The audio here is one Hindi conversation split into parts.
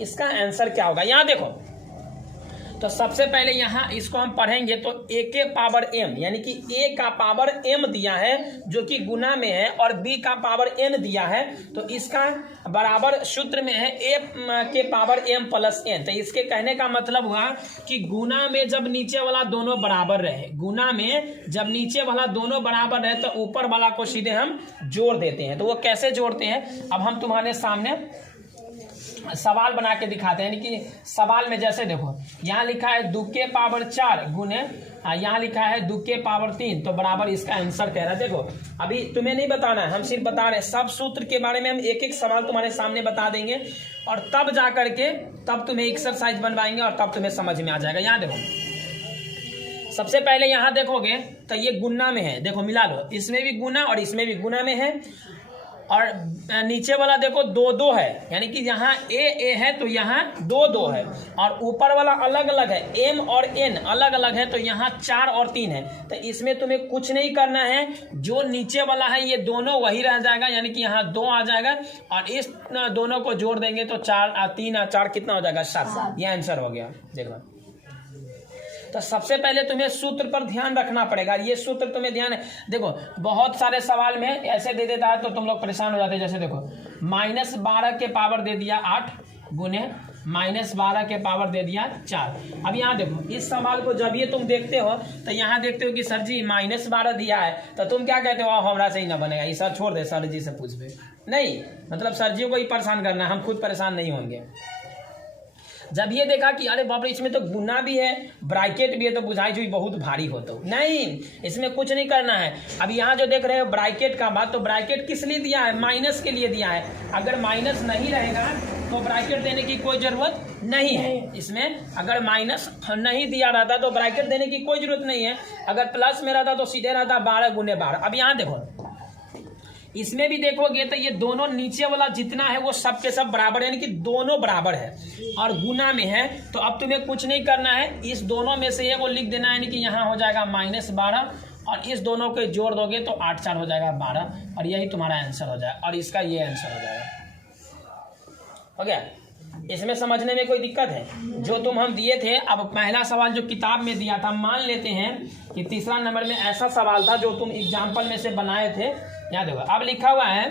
इसका आंसर क्या होगा, यहाँ देखो। तो सबसे पहले यहाँ इसको हम पढ़ेंगे तो a के पावर m, यानी कि a का पावर m दिया है जो कि गुना में है, और b का पावर n दिया है, तो इसका बराबर सूत्र में है a के पावर m प्लस n। तो इसके कहने का मतलब हुआ कि गुना में जब नीचे वाला दोनों बराबर रहे, गुना में जब नीचे वाला दोनों बराबर रहे तो ऊपर वाला को सीधे हम जोड़ देते हैं। तो वो कैसे जोड़ते हैं, अब हम तुम्हारे सामने सवाल बना के दिखाते हैं। यानी कि सवाल में जैसे देखो, यहाँ लिखा है 2 के पावर 4 गुने, यहाँ लिखा है 2 के पावर 3, तो बराबर इसका आंसर कह रहा है। देखो अभी तुम्हें नहीं बताना है, हम सिर्फ बता रहे हैं। सब सूत्र के बारे में हम एक एक सवाल तुम्हारे सामने बता देंगे, और तब जा करके तब तुम्हें एक्सरसाइज बनवाएंगे, और तब तुम्हें समझ में आ जाएगा। यहाँ देखो, सबसे पहले यहाँ देखोगे तो ये गुना में है, देखो मिला लो, इसमें भी गुना और इसमें भी गुना में है, और नीचे वाला देखो 2 2 है, यानी कि यहाँ a है तो यहाँ 2 2 है, और ऊपर वाला अलग अलग है, m और n अलग अलग है, तो यहाँ 4 और 3 है। तो इसमें तुम्हें कुछ नहीं करना है, जो नीचे वाला है ये दोनों वही रह जाएगा, यानी कि यहाँ 2 आ जाएगा, और इस दोनों को जोड़ देंगे तो 4 3 और 4 कितना हो जाएगा, 7। ये आंसर हो गया। देखो तो सबसे पहले तुम्हें सूत्र पर ध्यान रखना पड़ेगा। ये सूत्र तुम्हें ध्यान है, देखो बहुत सारे सवाल में ऐसे दे देता है तो तुम लोग परेशान हो जाते हैं। जैसे देखो -12 के पावर दे दिया 8 गुने -12 के पावर दे दिया 4। अब यहाँ देखो, इस सवाल को जब ये तुम देखते हो तो यहाँ देखते हो कि सर जी -12 दिया है, तो तुम क्या कहते हो, हमारा से ही ना बनेगा, ये सर छोड़ दे, सर जी से पूछ पे नहीं, मतलब सर जी को ही परेशान करना, हम खुद परेशान नहीं होंगे। जब ये देखा कि अरे बाप रे इसमें तो गुना भी है, ब्रैकेट भी है, तो बुझाई जो बहुत भारी हो, तो नहीं, इसमें कुछ नहीं करना है। अब यहाँ जो देख रहे हो ब्रैकेट का बात, तो ब्रैकेट किस लिए दिया है, माइनस के लिए दिया है। अगर माइनस नहीं रहेगा तो ब्रैकेट देने की कोई जरूरत नहीं है। इसमें अगर माइनस नहीं दिया रहता तो ब्रैकेट देने की कोई जरूरत नहीं है। अगर प्लस में रहता तो सीधे रहता 12 गुने 12। अब यहाँ देखो, इसमें भी देखोगे तो ये दोनों नीचे वाला जितना है वो सब के सब बराबर है, यानी कि दोनों बराबर है और गुना में है। तो अब तुम्हें कुछ नहीं करना है, इस दोनों में से ये वो लिख देना है, यानी कि यहाँ हो जाएगा -12, और इस दोनों को जोड़ दोगे तो 8 4 हो जाएगा 12, और यही तुम्हारा आंसर हो जाएगा, और इसका ये आंसर हो जाएगा। हो गया, इसमें समझने में कोई दिक्कत है? जो तुम हम दिए थे, अब पहला सवाल जो किताब में दिया था, मान लेते हैं कि तीसरा नंबर में ऐसा सवाल था जो तुम एग्जाम्पल में से बनाए थे। यहाँ देखो, अब लिखा हुआ है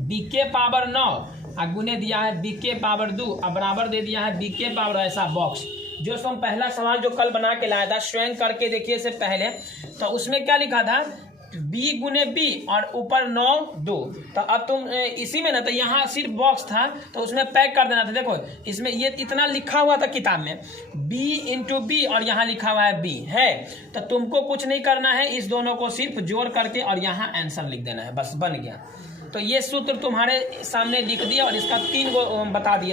b के पावर 9 गुने दिया है b के पावर 2, अब बराबर दे दिया है b के पावर, ऐसा बॉक्स। जो तुम पहला सवाल जो कल बना के लाया था, स्वयं करके देखिए से पहले, तो उसमें क्या लिखा था, b गुने b और ऊपर 9 2। तो अब तुम इसी में ना, तो यहाँ सिर्फ बॉक्स था तो उसमें पैक कर देना था। देखो इसमें ये इतना लिखा हुआ था किताब में, b इंटू b, और यहाँ लिखा हुआ है b है, तो तुमको कुछ नहीं करना है, इस दोनों को सिर्फ जोड़ करके और यहाँ आंसर लिख देना है, बस बन गया। तो ये सूत्र तुम्हारे सामने लिख दिया और इसका 3 गो बता दिया।